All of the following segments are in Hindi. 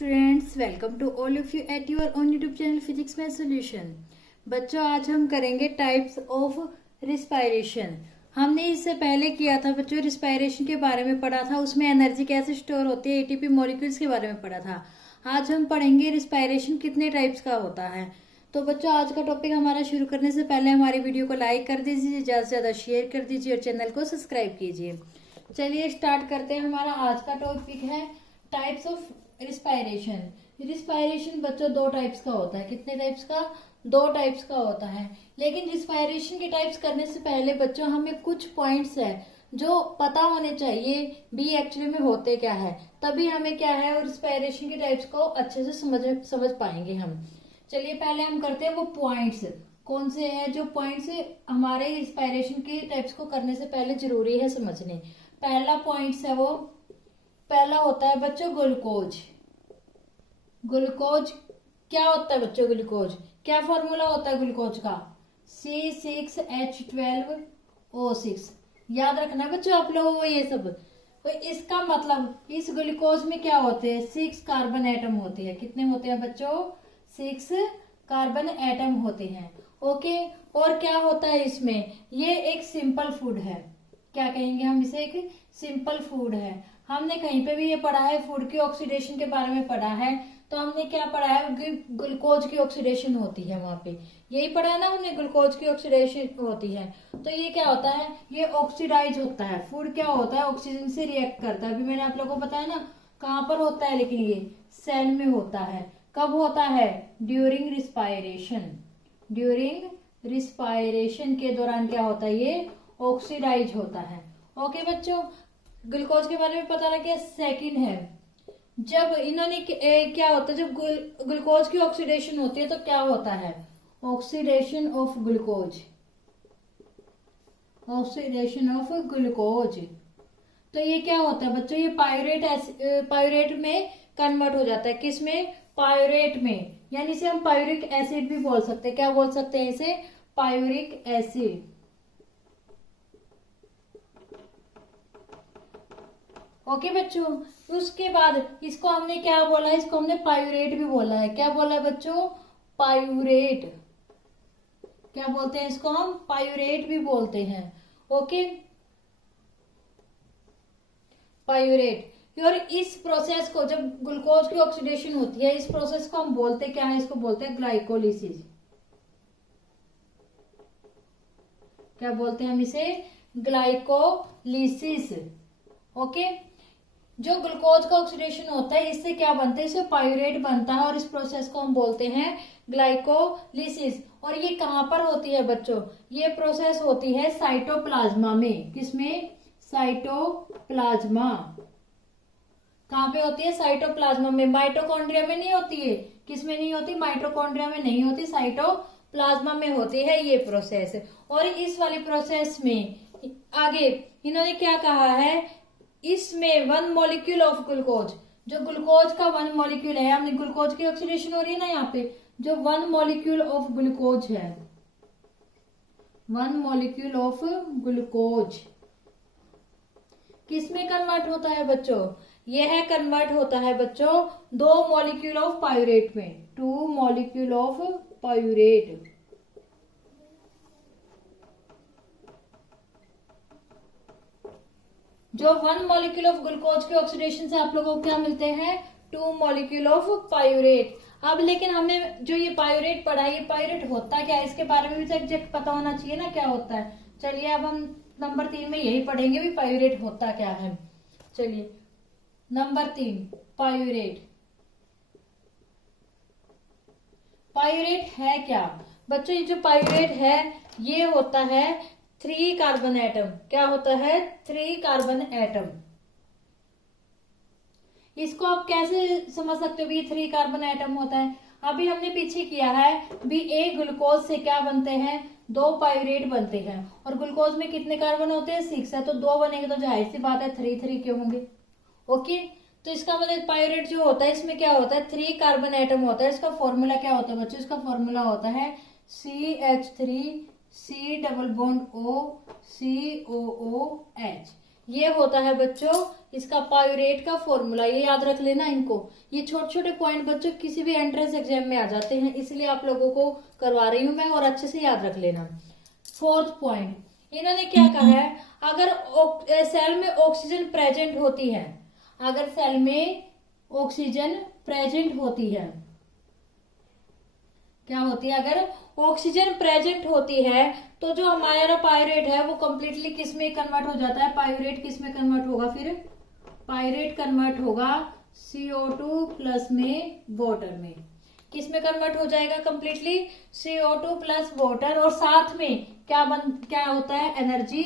Students, welcome to all of you at your own YouTube channel physics में सॉल्यूशन। बच्चों, आज हम करेंगे टाइप्स ऑफ रिस्पायरेशन। हमने इससे पहले किया था बच्चों, रिस्पायरेशन के बारे में पढ़ा था, उसमें एनर्जी कैसे स्टोर होती है, एटीपी मॉलिक्यूल्स के बारे में पढ़ा था। आज हम पढ़ेंगे रिस्पायरेशन कितने टाइप्स का होता है। तो बच्चों, आज का टॉपिक हमारा शुरू करने से पहले हमारी वीडियो को लाइक कर दीजिए, ज़्यादा से ज़्यादा शेयर कर दीजिए और चैनल को सब्सक्राइब कीजिए। चलिए स्टार्ट करते हैं। हमारा आज का टॉपिक है टाइप्स ऑफ रिस्पायरेशन। रिस्पायरेशन बच्चों दो टाइप्स का होता है। कितने टाइप्स का? दो टाइप्स का होता है। लेकिन रिस्पायरेशन के टाइप्स करने से पहले बच्चों हमें कुछ पॉइंट्स है जो पता होने चाहिए भी एक्चुअली में होते क्या है, तभी हमें क्या है और रिस्पायरेशन के टाइप्स को अच्छे से समझ पाएंगे हम। चलिए पहले हम करते हैं वो पॉइंट्स कौन से हैं जो पॉइंट्स हमारे रिस्पायरेशन के टाइप्स को करने से पहले जरूरी है समझने। पहला पॉइंट्स है वो, पहला होता है बच्चों ग्लूकोज। ग्लूकोज क्या होता है बच्चों? ग्लूकोज क्या फॉर्मूला होता है ग्लूकोज का? C6H12O6। याद रखना है बच्चों आप लोगों को ये सब। तो इसका मतलब इस ग्लूकोज में क्या होते हैं? 6 कार्बन एटम होते हैं। कितने होते हैं बच्चों? 6 कार्बन एटम होते हैं। ओके, और क्या होता है इसमें? ये एक सिंपल फूड है। क्या कहेंगे हम इसे? एक सिंपल फूड है। हमने कहीं पे भी ये पढ़ा है, फूड की ऑक्सीडेशन के बारे में पढ़ा है, तो हमने क्या पढ़ा है? ग्लूकोज की ऑक्सीडेशन होती है वहां पे, यही पढ़ा है ना हमने, ग्लूकोज की ऑक्सीडेशन होती है। तो ये क्या होता है? ये ऑक्सीडाइज होता है। फूड क्या होता है? ऑक्सीजन से रिएक्ट करता है। अभी मैंने आप लोगों को बताया ना कहाँ पर होता है, लेकिन ये सेल में होता है। कब होता है? During respiration. ड्यूरिंग रिस्पायरेशन के दौरान क्या होता है? ये ऑक्सीडाइज होता है। ओके बच्चों, ग्लूकोज के बारे में पता लग गया। सेकंड है, जब इन्होंने क्या होता है, जब ग्लूकोज की ऑक्सीडेशन होती है तो क्या होता है? Oxidation of glucose. Oxidation of glucose. तो ये क्या होता है बच्चों? ये पायरेट में कन्वर्ट हो जाता है। किस में? पायरेट में। यानी इसे हम पायूरिक एसिड भी बोल सकते हैं। क्या बोल सकते हैं इसे? पायूरिक एसिड। ओके बच्चों, उसके बाद इसको हमने क्या बोला है? इसको हमने पायूरेट भी बोला है। क्या बोला है बच्चों? पायूरेट। क्या बोलते हैं इसको? हम पायूरेट भी बोलते हैं। ओके, पायूरेट। और इस प्रोसेस को, जब ग्लूकोज की ऑक्सीडेशन होती है, इस प्रोसेस को हम बोलते क्या है? इसको बोलते हैं ग्लाइकोलिसिस। क्या बोलते हैं हम इसे? ग्लाइकोलिसिस। ओके, जो ग्लूकोज का ऑक्सीडेशन होता है इससे क्या बनता है? इससे पायूरेट बनता है और इस प्रोसेस को हम बोलते हैं ग्लाइकोलिसिस। और ये कहां पर होती है बच्चों? ये प्रोसेस होती है साइटोप्लाज्मा में। किसमें? साइटोप्लाज्मा। कहां पे होती है? साइटोप्लाज्मा में। माइटोकॉन्ड्रिया में नहीं होती है। किसमें नहीं होती? माइटोकॉन्ड्रिया में नहीं होती, साइटोप्लाज्मा में होती है ये प्रोसेस। और इस वाली प्रोसेस में आगे इन्होंने क्या कहा है? इसमें 1 मॉलिक्यूल ऑफ ग्लूकोज, जो ग्लूकोज का 1 मॉलिक्यूल है, हमने ग्लूकोज की ऑक्सीडेशन हो रही है ना यहाँ पे, जो 1 मॉलिक्यूल ऑफ ग्लूकोज है, 1 मॉलिक्यूल ऑफ ग्लूकोज किसमें कन्वर्ट होता है बच्चों? यह कन्वर्ट होता है बच्चों 2 मॉलिक्यूल ऑफ पायूरेट में, 2 मॉलिक्यूल ऑफ पायूरेट। जो 1 मॉलिक्यूल ऑफ ग्लूकोज के ऑक्सीडेशन से आप लोगों को क्या मिलते हैं? 2 मॉलिक्यूल ऑफ पायूरेट। अब लेकिन हमने जो ये पायूरेट पढ़ा है, ये पायूरेट होता क्या है इसके बारे में भी एग्जैक्ट पता होना चाहिए ना क्या होता है। चलिए अब हम नंबर 3 में यही पढ़ेंगे भी पायूरेट होता क्या है। चलिए नंबर 3, पायूरेट। पायूरेट है क्या बच्चों? ये जो पायूरेट है ये होता है 3 कार्बन एटम। क्या होता है? 3 कार्बन एटम। इसको आप कैसे समझ सकते हो भी 3 कार्बन एटम होता है? अभी हमने पीछे किया है भी एक ग्लूकोज से क्या बनते हैं? 2 पायूरेट बनते हैं। और ग्लूकोज में कितने कार्बन होते हैं? 6 है, तो 2 बनेंगे तो जाहिर सी बात है 3 क्यों होंगे। ओके, तो इसका मतलब पायूरेट जो होता है इसमें क्या होता है? 3 कार्बन एटम होता है। इसका फॉर्मूला क्या होता है बच्चों? इसका फॉर्मूला होता है CH3 C double bond O COOH। ये होता है बच्चों इसका पायूरेट का फॉर्मूला, ये याद रख लेना इनको। ये छोटे छोटे पॉइंट बच्चों किसी भी एंट्रेंस एग्जाम में आ जाते हैं, इसलिए आप लोगों को करवा रही हूं मैं, और अच्छे से याद रख लेना। फोर्थ पॉइंट, इन्होंने क्या कहा है, अगर सेल में ऑक्सीजन प्रेजेंट होती है, अगर सेल में ऑक्सीजन प्रेजेंट होती है, क्या होती है, अगर ऑक्सीजन प्रेजेंट होती है तो जो हमारा पायूरेट है वो कंप्लीटली किस में कन्वर्ट हो जाता है, पायूरेट किस में कन्वर्ट होगा, फिर पायूरेट कन्वर्ट होगा CO2 प्लस में वाटर में। किस में कन्वर्ट हो जाएगा कंप्लीटली, CO2 प्लस वाटर, और साथ में क्या होता है, एनर्जी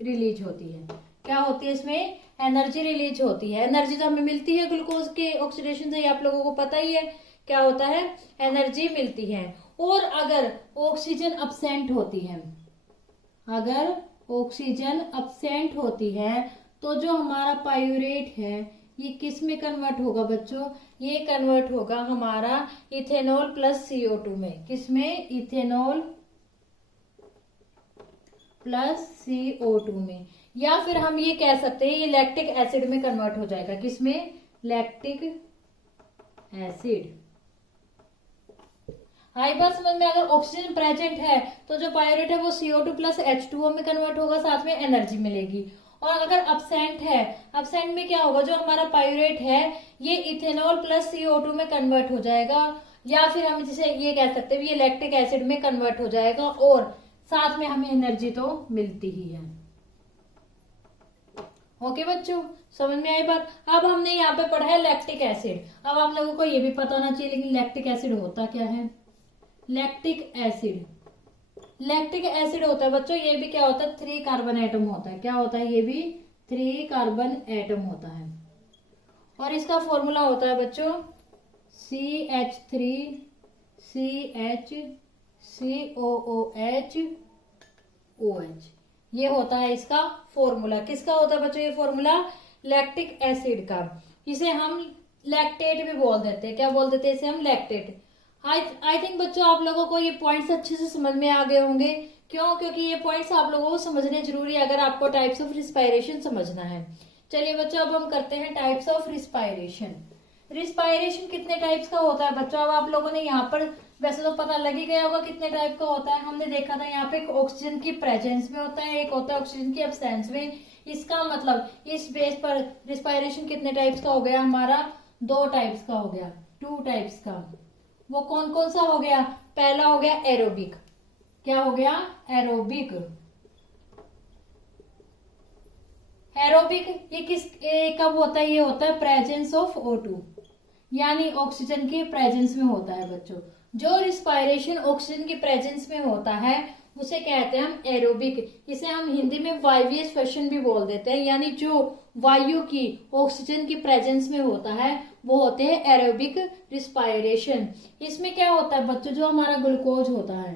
रिलीज होती है। क्या होती है इसमें, एनर्जी रिलीज होती है। एनर्जी तो हमें मिलती है ग्लूकोज के ऑक्सीडेशन से, आप लोगों को पता ही है क्या होता है, एनर्जी मिलती है। और अगर ऑक्सीजन अब्सेंट होती है, अगर ऑक्सीजन अब्सेंट होती है तो जो हमारा पायूरेट है ये किस में कन्वर्ट होगा बच्चों, ये कन्वर्ट होगा हमारा इथेनॉल प्लस CO2 में। किसमें, इथेनॉल प्लस CO2 में। या फिर हम ये कह सकते हैं ये लैक्टिक एसिड में कन्वर्ट हो जाएगा। किसमें, लैक्टिक एसिड। आई बार समझ में, अगर ऑक्सीजन प्रेजेंट है तो जो पायूरेट है वो CO2 प्लस H2O में कन्वर्ट होगा, साथ में एनर्जी मिलेगी। और अगर अब्सेंट है, अब्सेंट में क्या होगा, जो हमारा पायूरेट है ये इथेनॉल प्लस CO2 में कन्वर्ट हो जाएगा, या फिर हम जिसे ये कह सकते हैं ये लैक्टिक एसिड में कन्वर्ट हो जाएगा, और साथ में हमें एनर्जी तो मिलती ही है। ओके बच्चों, समझ में आई बात। अब हमने यहाँ पे पढ़ा है लैक्टिक एसिड। अब आप लोगों को ये भी पता होना चाहिए लेकिन लैक्टिक एसिड होता क्या है। लैक्टिक एसिड, लैक्टिक एसिड होता है बच्चों, ये भी क्या होता है, 3 कार्बन एटम होता है। क्या होता है, ये भी 3 कार्बन एटम होता है। और इसका फॉर्मूला होता है बच्चों CH3CH2OOH। ये होता है इसका फॉर्मूला। किसका होता है बच्चों ये फॉर्मूला, लैक्टिक एसिड का। इसे हम लैक्टेट भी बोल देते हैं। क्या बोल देते हैं इसे हम, लैक्टेट। आई थिंक बच्चों आप लोगों को ये पॉइंट्स अच्छे से समझ में आ गए होंगे। क्यों, क्योंकि ये पॉइंट्स आप लोगों को समझने जरूरी है अगर आपको टाइप्स ऑफ रिस्पायरेशन समझना है। चलिए बच्चों अब हम करते हैं टाइप्स ऑफ रिस्पायरेशन। रिस्पायरेशन कितने टाइप्स का होता है बच्चों, अब आप लोगों ने यहाँ पर वैसे तो पता लग ही गया होगा कितने टाइप का होता है। हमने देखा था यहाँ पे एक ऑक्सीजन की प्रेजेंस में होता है, एक होता है ऑक्सीजन की एब्सेंस में। इसका मतलब इस बेस पर रिस्पायरेशन कितने टाइप्स का हो गया हमारा, 2 टाइप्स का हो गया, 2 टाइप्स का। वो कौन कौन सा हो गया, पहला हो गया एरोबिक। क्या हो गया, एरोबिक। एरोबिक ये कब होता है, ये होता है प्रेजेंस ऑफ O2, यानी ऑक्सीजन के प्रेजेंस में होता है बच्चों। जो रिस्पायरेशन ऑक्सीजन की प्रेजेंस में होता है उसे कहते हैं हम एरोबिक। इसे हम हिंदी में वायवीय श्वसन भी बोल देते हैं, यानी जो वायु की ऑक्सीजन की प्रेजेंस में होता है वो होते हैं एरोबिक रिस्पायरेशन। इसमें क्या होता है बच्चों, जो हमारा ग्लूकोज होता है,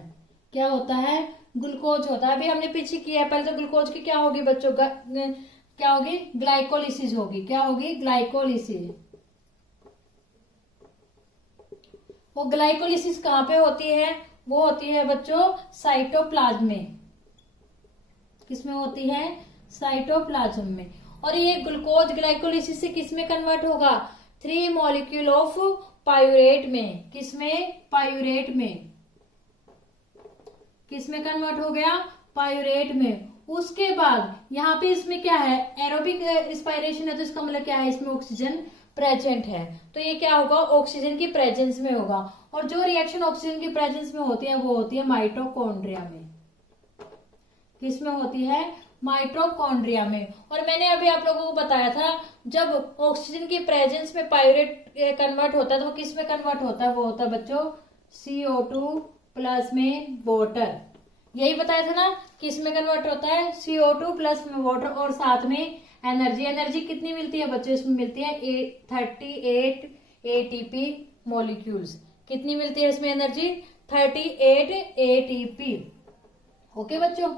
क्या होता है, ग्लूकोज होता है। अभी हमने पीछे किया है, पहले तो ग्लूकोज की क्या होगी बच्चों, क्या होगी, ग्लाइकोलिसिस होगी। क्या होगी, ग्लाइकोलिसिस। वो ग्लाइकोलिसिस कहाँ पे होती है, वो होती है बच्चों साइटोप्लाज्म में। किसमें होती है, साइटोप्लाज्म में। और ये ग्लूकोज ग्लाइकोलिसिस से किसमें कन्वर्ट होगा, 3 मॉलिक्यूल ऑफ पायूरेट में। किसमें, पायूरेट में। किसमें कन्वर्ट हो गया, पायूरेट में। उसके बाद यहाँ पे इसमें क्या है, एरोबिक रिस्पायरेशन है तो इसका मतलब क्या है, इसमें ऑक्सीजन प्रेजेंट है, तो ये क्या होगा, ऑक्सीजन की प्रेजेंस में होगा। और जो रिएक्शन ऑक्सीजन की प्रेजेंस में होती है वो होती है माइटोकॉन्ड्रिया में। किसमें होती है, माइटोकॉन्ड्रिया में। और मैंने अभी आप लोगों को बताया था जब ऑक्सीजन की प्रेजेंस में पायूरेट कन्वर्ट होता है तो वो किस में कन्वर्ट होता है, वो होता है बच्चों CO2 प्लस में वाटर। यही बताया था ना, किस में कन्वर्ट होता है, CO2 प्लस में वाटर, और साथ में एनर्जी। एनर्जी कितनी मिलती है बच्चों, इसमें मिलती है 38 ATP मॉलिक्यूल्स। कितनी मिलती है इसमें एनर्जी, 38 ATP। ओके बच्चों,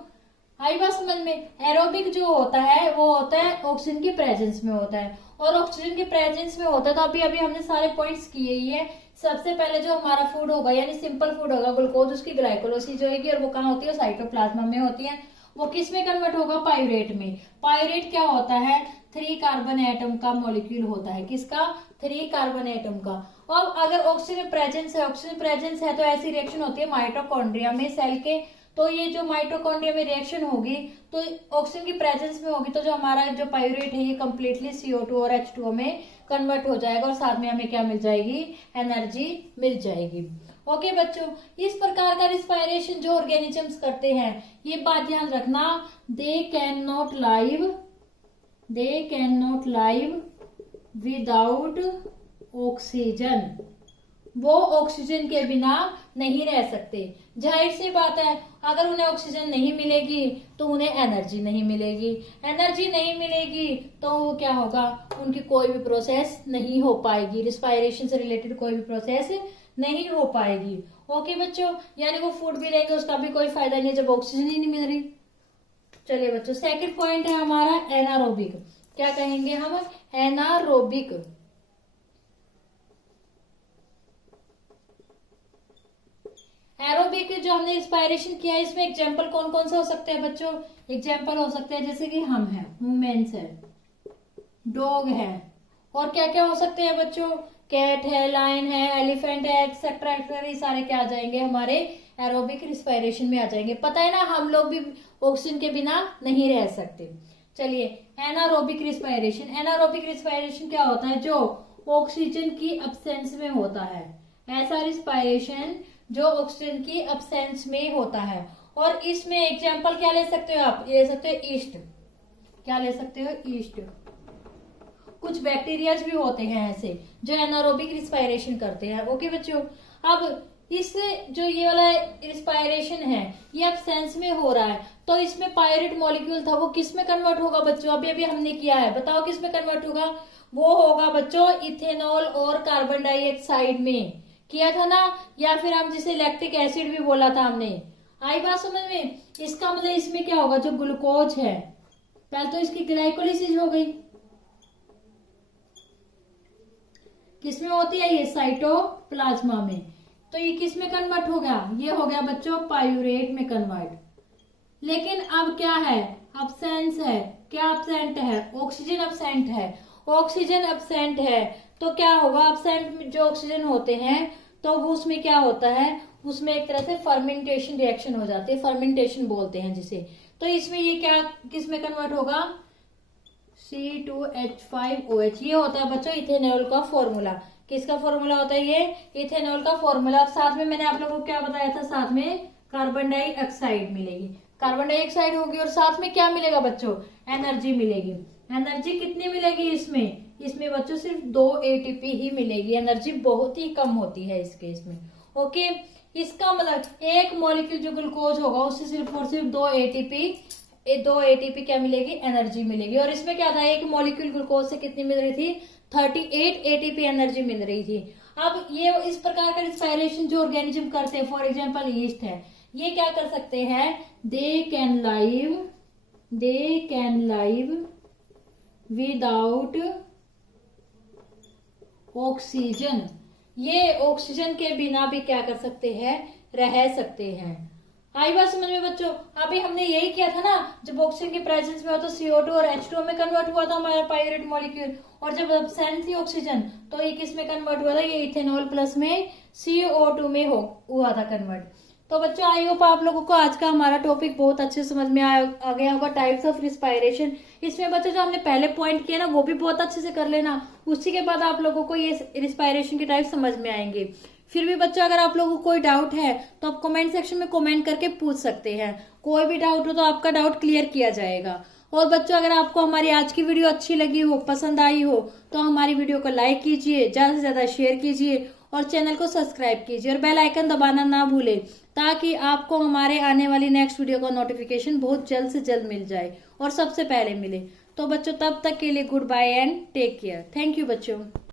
आई बात समझ में। एरोबिक जो होता है वो होता है ऑक्सीजन की प्रेजेंस में होता है, और ऑक्सीजन की प्रेजेंस में होता है तो अभी हमने सारे पॉइंट्स किए ही है। सबसे पहले जो हमारा फूड होगा यानी सिंपल फूड होगा ग्लूकोज, उसकी ग्लाइकोलिसिस होगी, और वो कहाँ होती है, साइटोप्लाज्म में होती है। वो किस में कन्वर्ट होगा, पायूरेट में। पायूरेट क्या होता है, 3 कार्बन एटम का मॉलिक्यूल होता है, किसका, 3 कार्बन एटम का। और अगर ऑक्सीजन प्रेजेंस है, ऑक्सीजन प्रेजेंस है तो ऐसी रिएक्शन होती है माइटोकॉन्ड्रिया में सेल के। तो ये जो माइटोकॉन्ड्रिया में रिएक्शन होगी तो ऑक्सीजन की प्रेजेंस में होगी, तो जो हमारा जो पायूरेट है ये कंप्लीटली CO2 और H2O में कन्वर्ट हो जाएगा और साथ में हमें क्या मिल जाएगी, एनर्जी मिल जाएगी। ओके बच्चों, इस प्रकार का रिस्पायरेशन जो ऑर्गेनिजम्स करते हैं, ये बात ध्यान रखना, they can not live without oxygen. वो ऑक्सीजन के बिना नहीं रह सकते। जाहिर सी बात है, अगर उन्हें ऑक्सीजन नहीं मिलेगी तो उन्हें एनर्जी नहीं मिलेगी, एनर्जी नहीं मिलेगी तो वो क्या होगा, उनकी कोई भी प्रोसेस नहीं हो पाएगी, रिस्पायरेशन से रिलेटेड कोई भी प्रोसेस नहीं हो पाएगी। ओके बच्चों, यानी वो फूड भी लेंगे उसका भी कोई फायदा नहीं है जब ऑक्सीजन ही नहीं मिल रही। चलिए बच्चों, सेकंड पॉइंट है हमारा एनारोबिक। क्या कहेंगे हम, एनारोबिक। एरोबिक जो हमने इंस्पायरेशन किया है, इसमें एग्जाम्पल कौन कौन से हो सकते हैं बच्चों, एग्जाम्पल हो सकते हैं जैसे कि हम हैं, वुमेन्स है, डॉग है, और क्या क्या हो सकते हैं बच्चों, कैट है, लायन है, एलिफेंट है, एक्सेट्रा एक्सेट्रा, ये सारे क्या आ जाएंगे, हमारे एरोबिक रिस्पायरेशन में आ जाएंगे। पता है ना, हम लोग भी ऑक्सीजन के बिना नहीं रह सकते। चलिए, एनारोबिक रिस्पायरेशन। एनारोबिक रिस्पायरेशन क्या होता है, जो ऑक्सीजन की एब्सेंस में होता है, ऐसा रिस्पायरेशन जो ऑक्सीजन की एब्सेंस में होता है। और इसमें एग्जाम्पल क्या ले सकते हो आप, ले सकते हो ईस्ट। क्या ले सकते हो, ईस्ट। कुछ बैक्टीरियाज भी होते हैं ऐसे जो एनारोबिक रिस्पायरेशन करते हैं। ओके बच्चों, अब इससे जो ये वाला रिस्पायरेशन है ये एब्सेंस में हो रहा है, तो इसमें पायरेट मॉलिक्यूल था, वो किस में कन्वर्ट होगा बच्चों, अभी अभी हमने किया है, बताओ किस में कन्वर्ट होगा, वो होगा बच्चों इथेनॉल और कार्बन डाइऑक्साइड में। किया था ना, या फिर हम जिसे लैक्टिक एसिड भी बोला था हमने। आई बात समझ में, इसका मतलब इसमें क्या होगा, जो ग्लूकोज है, पहले तो इसकी ग्लाइकोलिसिस हो गई, किसमें होती है ये, साइटोप्लाज्मा में, तो ये किस में कन्वर्ट हो गया, ये हो गया बच्चों पायूरेट में कन्वर्ट। लेकिन अब क्या है, अब्सेंस है, क्या अब्सेंट है, ऑक्सीजन अब्सेंट है, ऑक्सीजन अब्सेंट है, तो क्या होगा, अब्सेंट जो ऑक्सीजन होते हैं तो वो उसमें क्या होता है, उसमें एक तरह से फर्मेंटेशन रिएक्शन हो जाती है, फर्मेंटेशन बोलते हैं जिसे। तो इसमें ये क्या किस में कन्वर्ट होगा, C2H5OH, ये होता है बच्चों इथेनॉल का फॉर्मूला। किसका फॉर्मूला होता है ये, इथेनॉल का फॉर्मूला। और साथ में मैंने आप लोगों को क्या बताया था, साथ में कार्बन डाइऑक्साइड मिलेगी, कार्बन डाइऑक्साइड होगी, और साथ में क्या मिलेगा बच्चों, एनर्जी मिलेगी। एनर्जी कितनी मिलेगी इसमें, इसमें बच्चों सिर्फ 2 ATP ही मिलेगी, एनर्जी बहुत ही कम होती है इस केस में। ओके, इसका मतलब एक मॉलिक्यूल जो ग्लूकोज होगा उससे सिर्फ और सिर्फ 2 ATP क्या मिलेगी, एनर्जी मिलेगी। और इसमें क्या था, एक मॉलिक्यूल ग्लूकोज से कितनी मिल रही थी, 38 ATP एनर्जी मिल रही थी। अब ये इस प्रकार का रिस्पायरेशन जो ऑर्गेनिज्म करते हैं, फॉर एग्जाम्पल ईस्ट है, ये क्या कर सकते हैं, they can live without oxygen. ये ऑक्सीजन के बिना भी क्या कर सकते हैं, रह सकते हैं। आई बात समझ में बच्चों, अभी हमने यही किया था ना, जब ऑक्सीजन की प्रेजेंस में हो तो CO2 और H2O में कन्वर्ट हुआ था हमारा पायरेट मॉलिक्यूल, और जब एब्सेंट थी ऑक्सीजन तो ये किस में कन्वर्ट हुआ था, ये इथेनॉल प्लस में CO2 में हुआ था कन्वर्ट। तो बच्चों, आई होप आप लोगों को आज का हमारा टॉपिक बहुत अच्छे समझ में आ गया होगा, टाइप्स ऑफ रिस्पायरेशन। इसमें बच्चों जो हमने पहले पॉइंट किया ना वो भी बहुत अच्छे से कर लेना, उसी के बाद आप लोगों को ये रिस्पायरेशन के टाइप समझ में आएंगे। फिर भी बच्चों अगर आप लोगों को कोई डाउट है तो आप कमेंट सेक्शन में कमेंट करके पूछ सकते हैं, कोई भी डाउट हो तो आपका डाउट क्लियर किया जाएगा। और बच्चों अगर आपको हमारी आज की वीडियो अच्छी लगी हो, पसंद आई हो, तो हमारी वीडियो को लाइक कीजिए, ज्यादा से ज्यादा शेयर कीजिए और चैनल को सब्सक्राइब कीजिए और बेल आइकन दबाना ना भूलें, ताकि आपको हमारे आने वाली नेक्स्ट वीडियो का नोटिफिकेशन बहुत जल्द से जल्द मिल जाए और सबसे पहले मिले। तो बच्चों तब तक के लिए good bye and take care. Thank you बच्चों।